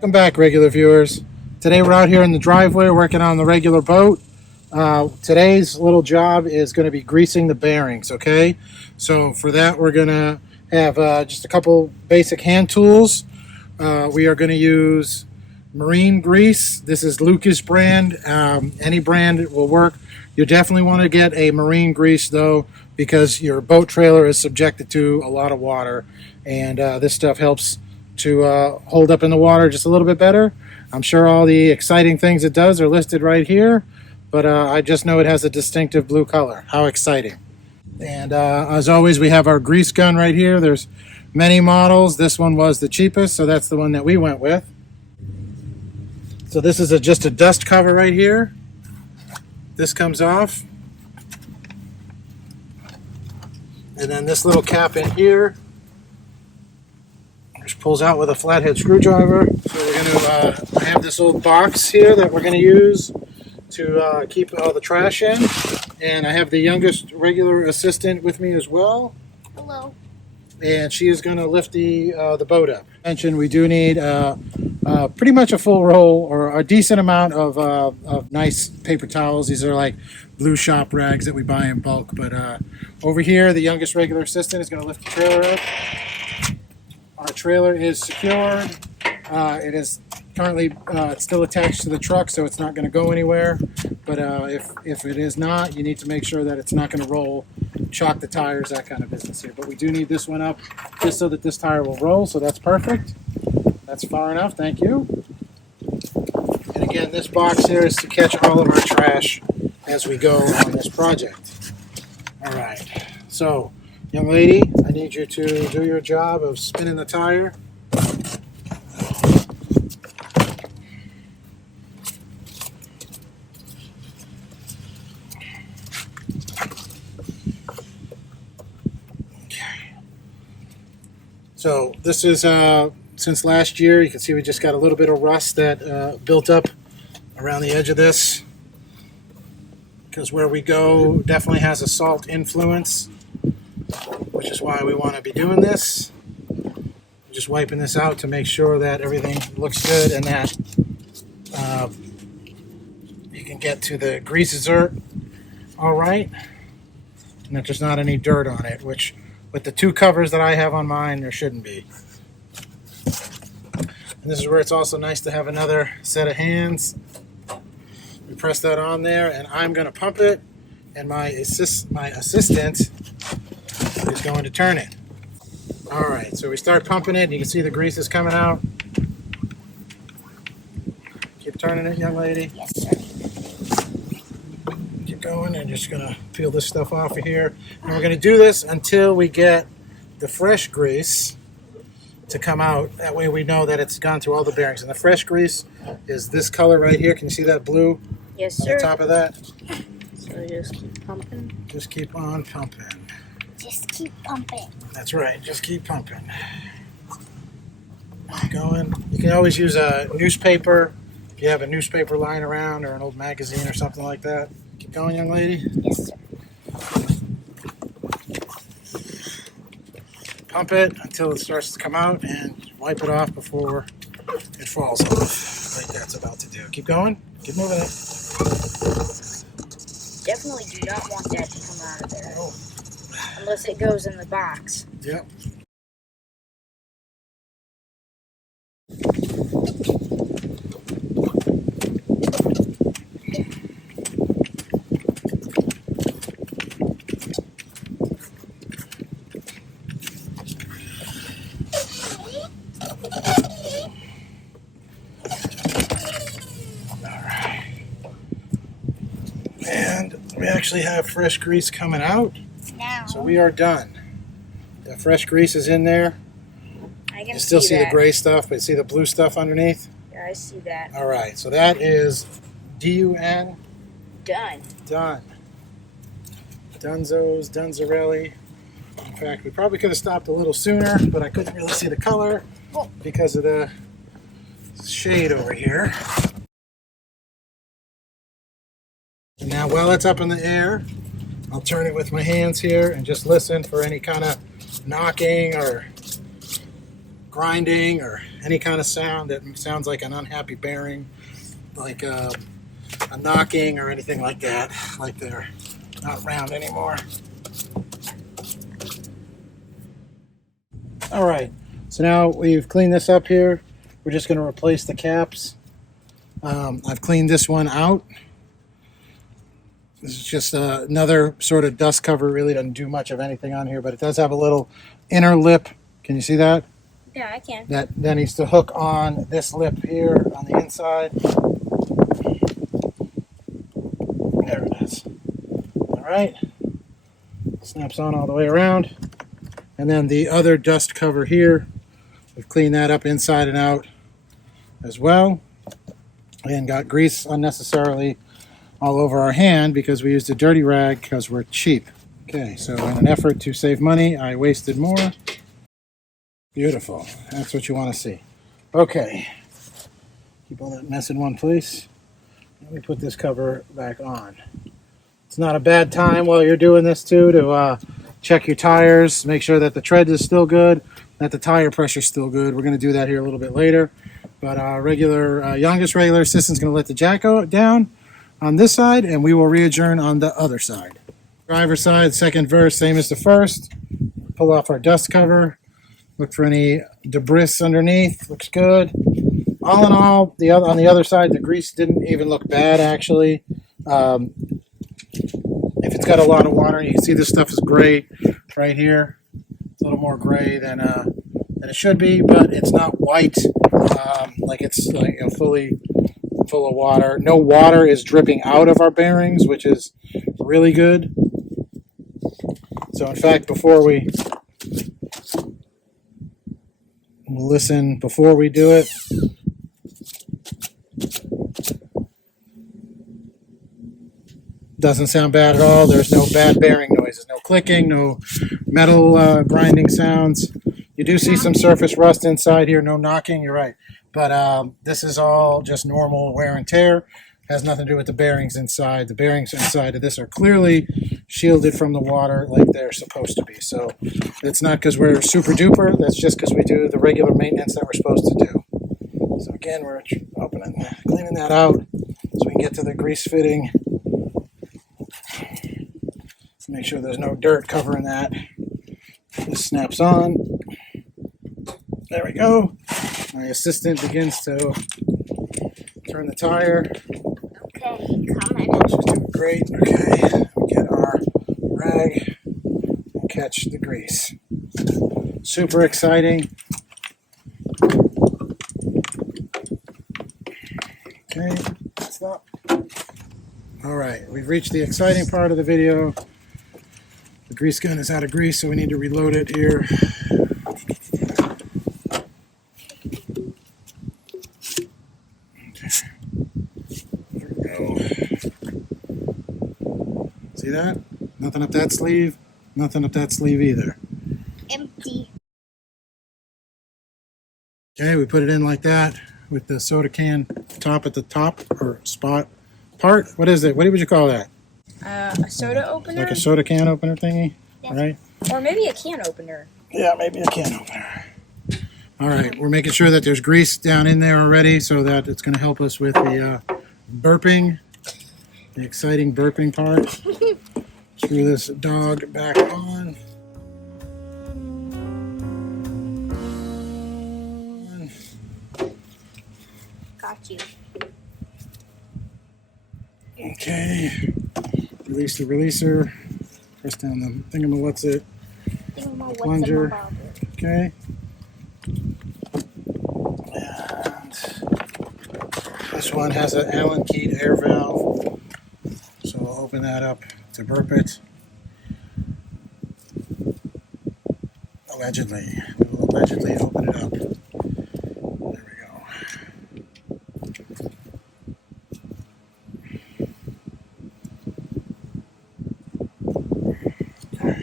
Welcome back, regular viewers. Today we're out here in the driveway working on the regular boat. Today's little job is going to be greasing the bearings, okay? So for that we're going to have just a couple basic hand tools. We are going to use marine grease. This is Lucas brand. Any brand will work. You definitely want to get a marine grease though, because your boat trailer is subjected to a lot of water, and this stuff helps to hold up in the water just a little bit better. I'm sure all the exciting things it does are listed right here, but I just know it has a distinctive blue color. How exciting. And as always, we have our grease gun right here. There's many models. This one was the cheapest, so that's the one that we went with. So this is just a dust cover right here. This comes off. And then this little cap in here just pulls out with a flathead screwdriver. So we're going to have this old box here that we're going to use to keep all the trash in. And I have the youngest regular assistant with me as well. Hello. And she is going to lift the boat up. Mentioned we do need pretty much a full roll or a decent amount of nice paper towels. These are like blue shop rags that we buy in bulk. But over here, the youngest regular assistant is going to lift the trailer up. Our trailer is secured. It is currently still attached to the truck, so it's not going to go anywhere. But if it is not, you need to make sure that it's not going to roll, shock the tires, that kind of business here. But we do need this one up just so that this tire will roll, so that's perfect. That's far enough, thank you. And again, this box here is to catch all of our trash as we go on this project. All right, so young lady, I need you to do your job of spinning the tire. So this is since last year. You can see we just got a little bit of rust that built up around the edge of this, because where we go definitely has a salt influence, which is why we want to be doing this. Just wiping this out to make sure that everything looks good and that you can get to the grease zert all right, and that there's not any dirt on it, which with the two covers that I have on mine, there shouldn't be. And this is where it's also nice to have another set of hands. We press that on there, and I'm going to pump it, and my assistant is going to turn it. All right, so we start pumping it, and you can see the grease is coming out. Keep turning it, young lady. Yes, sir. Keep going, and just going to peel this stuff off of here. And we're going to do this until we get the fresh grease to come out. That way we know that it's gone through all the bearings. And the fresh grease is this color right here. Can you see that blue? Yes, sir. On the top of that? So just keep pumping. Just keep on pumping. Just keep pumping. That's right. Just keep pumping. Keep going. You can always use a newspaper if you have a newspaper lying around or an old magazine or something like that. Keep going, young lady. Yes, sir. Pump it until it starts to come out and wipe it off before it falls off, like that's about to do. Keep going. Keep moving it. Definitely do not want that to come out of there. Oh. Unless it goes in the box. Yep. And we actually have fresh grease coming out, Now. so we are done. The fresh grease is in there. I can You still see that. the gray stuff, but see the blue stuff underneath? Yeah, I see that. All right, so that is DUN. Done. Done. Dunzos, Dunzarelli. In fact, we probably could have stopped a little sooner, but I couldn't really see the color because of the shade over here. And now while it's up in the air, I'll turn it with my hands here and just listen for any kind of knocking or grinding or any kind of sound that sounds like an unhappy bearing, like a knocking or anything like that, like they're not round anymore. All right, so now we've cleaned this up here. We're just going to replace the caps. I've cleaned this one out. This is just another sort of dust cover. Really doesn't do much of anything on here, but it does have a little inner lip. Can you see that? Yeah, I can. That needs to hook on this lip here on the inside. There it is. All right. Snaps on all the way around. And then the other dust cover here, we've cleaned that up inside and out as well. And got grease unnecessarily all over our hand because we used a dirty rag because we're cheap. Okay, so in an effort to save money, I wasted more. Beautiful. That's what you want to see. Okay. Keep all that mess in one place. Let me put this cover back on. It's not a bad time while you're doing this too to check your tires, make sure that the tread is still good, that the tire pressure is still good. We're going to do that here a little bit later. But youngest regular assistant's going to let the jack down on this side, and we will re-adjourn on the other side. Driver side, second verse, same as the first. Pull off our dust cover. Look for any debris underneath. Looks good. All in all, on the other side, the grease didn't even look bad, actually. If it's got a lot of water, you can see this stuff is gray right here. It's a little more gray than it should be, but it's not white. Like it's like fully full of water. No water is dripping out of our bearings, which is really good. So in fact, before we do it, doesn't sound bad at all. There's no bad bearing noises, no clicking, no metal grinding sounds. You do see some surface rust inside here, no knocking, you're right. But this is all just normal wear and tear. Has nothing to do with the bearings inside. The bearings inside of this are clearly shielded from the water like they're supposed to be. So it's not because we're super duper. That's just because we do the regular maintenance that we're supposed to do. So again, we're cleaning that out so we can get to the grease fitting. Make sure there's no dirt covering that. This snaps on. There we go. My assistant begins to turn the tire. Okay, coming. She's doing great. Okay, we get our rag and catch the grease. Super exciting. Okay, stop. All right, we've reached the exciting part of the video. The grease gun is out of grease, so we need to reload it here. There we go. See that? Nothing up that sleeve. Nothing up that sleeve either. Empty. Okay, we put it in like that with the soda can top at the top or spot part. What is it? What would you call that? A soda opener? Like a soda can opener thingy, Yeah. right? Or maybe a can opener. Yeah, maybe a can opener. All right, we're making sure that there's grease down in there already so that it's going to help us with the burping, the exciting burping part. Screw this dog back on. Got you. Okay, release the releaser. Press down the thingamawhatsit. Plunger. Okay. And this one has an Allen keyed air valve, so we'll open that up to burp it. Allegedly, we will allegedly open it up. There we go.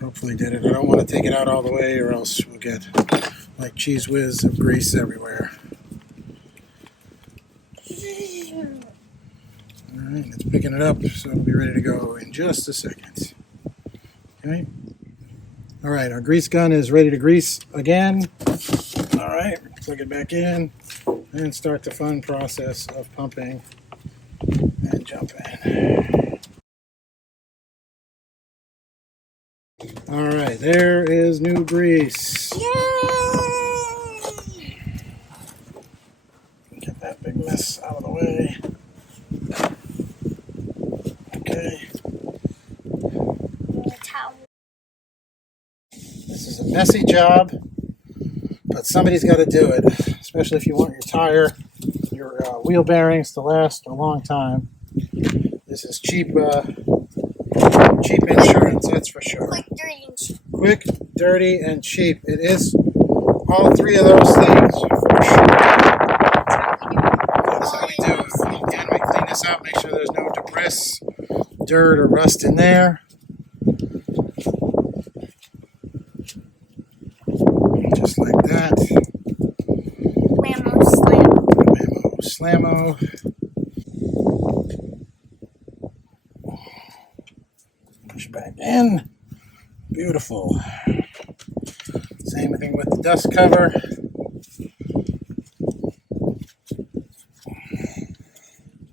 Hopefully did it. I don't want to take it out all the way or else we'll get like cheese whiz of grease everywhere. Alright, it's picking it up, so it'll be ready to go in just a second. Okay. All right, our grease gun is ready to grease again. All right, plug it back in and start the fun process of pumping and jumping. All right, there is new grease. Get that big mess out of the way. Okay. This is a messy job, but somebody's got to do it, especially if you want your wheel bearings to last a long time. This is cheap insurance, that's for sure. Quick, dirty, and cheap. It is all three of those things for sure. That's how we do it. Again, we clean this out, make sure there's no debris, dirt, or rust in there. Just like that. Whammo slam. Whammo slammo. Push back in. Beautiful. Same thing with the dust cover.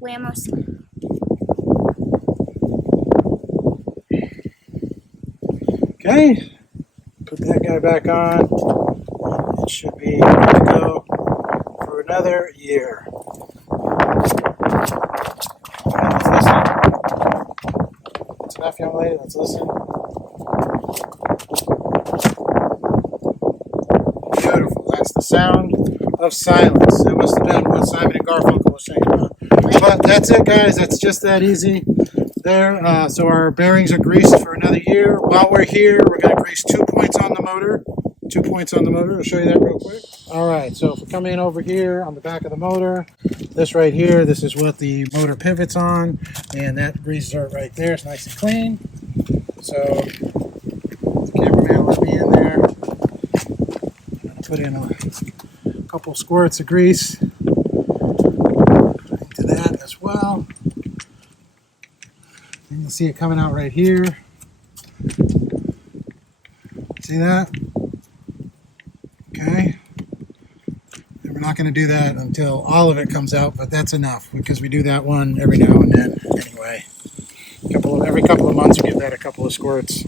Whammo slam. Okay. Put that guy back on. It should be good to go for another year. Let's listen. That's enough, young lady. Let's listen. Beautiful. That's the sound of silence. That must have been what Simon and Garfunkel was singing about. But that's it, guys. That's just that easy. There. So our bearings are greased for another year. While we're here, we're going to grease 2 points on the motor. 2 points on the motor. I'll show you that real quick. All right, so if we come in over here on the back of the motor, this right here, this is what the motor pivots on, and that greases are right there. It's nice and clean. So the cameraman let me in there. I'm going to put in a couple squirts of grease into that as well. You can see it coming out right here. See that? Okay. And we're not going to do that until all of it comes out, but that's enough because we do that one every now and then anyway. Every couple of months we give that a couple of squirts.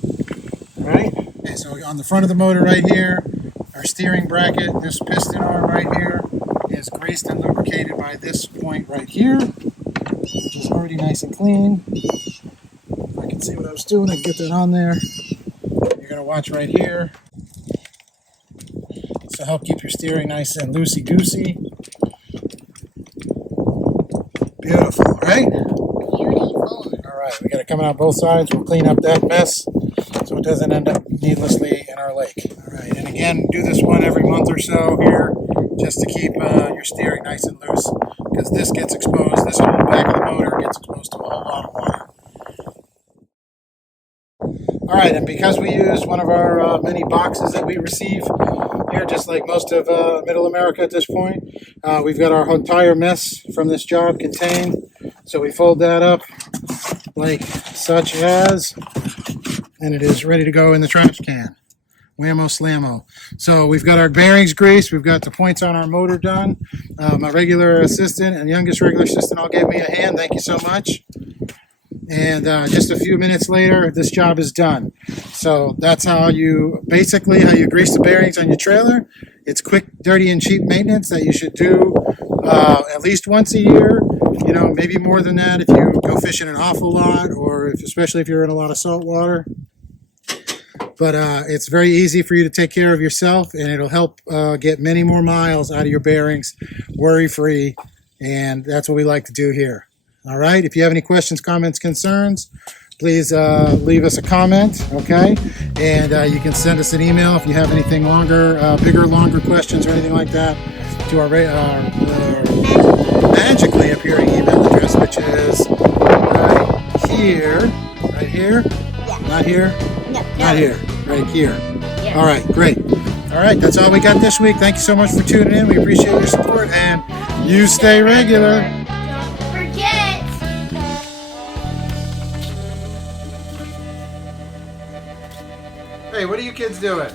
All right. Okay, so on the front of the motor right here, our steering bracket, this piston arm right here is greased and lubricated by this point right here, which is already nice and clean. If I can see what I was doing, I can get that on there. You're going to watch right here. To help keep your steering nice and loosey-goosey. Beautiful, right? Beautiful. All right, we got it coming out both sides. We'll clean up that mess so it doesn't end up needlessly in our lake. All right, and again, do this one every month or so here just to keep your steering nice and loose because this gets exposed. This whole back of the motor gets exposed to a whole lot of water. All right, and because we use one of our many boxes that we receive here, just like most of Middle America at this point, we've got our entire mess from this job contained. So we fold that up like such as, and it is ready to go in the trash can. Whammo slammo. So we've got our bearings greased. We've got the points on our motor done. My regular assistant and youngest regular assistant all gave me a hand. Thank you so much. And just a few minutes later, this job is done. So that's how you grease the bearings on your trailer. It's quick, dirty, and cheap maintenance that you should do at least once a year. You know, maybe more than that if you go fishing an awful lot, or especially if you're in a lot of salt water. But it's very easy for you to take care of yourself, and it'll help get many more miles out of your bearings worry-free. And that's what we like to do here. All right. If you have any questions, comments, concerns, please leave us a comment. Okay. And you can send us an email if you have anything longer, longer questions or anything like that to our magically appearing email address, which is right here. Right here? Yeah. Not here? No. Not here. Right here. Yeah. All right. Great. All right. That's all we got this week. Thank you so much for tuning in. We appreciate your support, and you stay regular. Hey, what are you kids doing?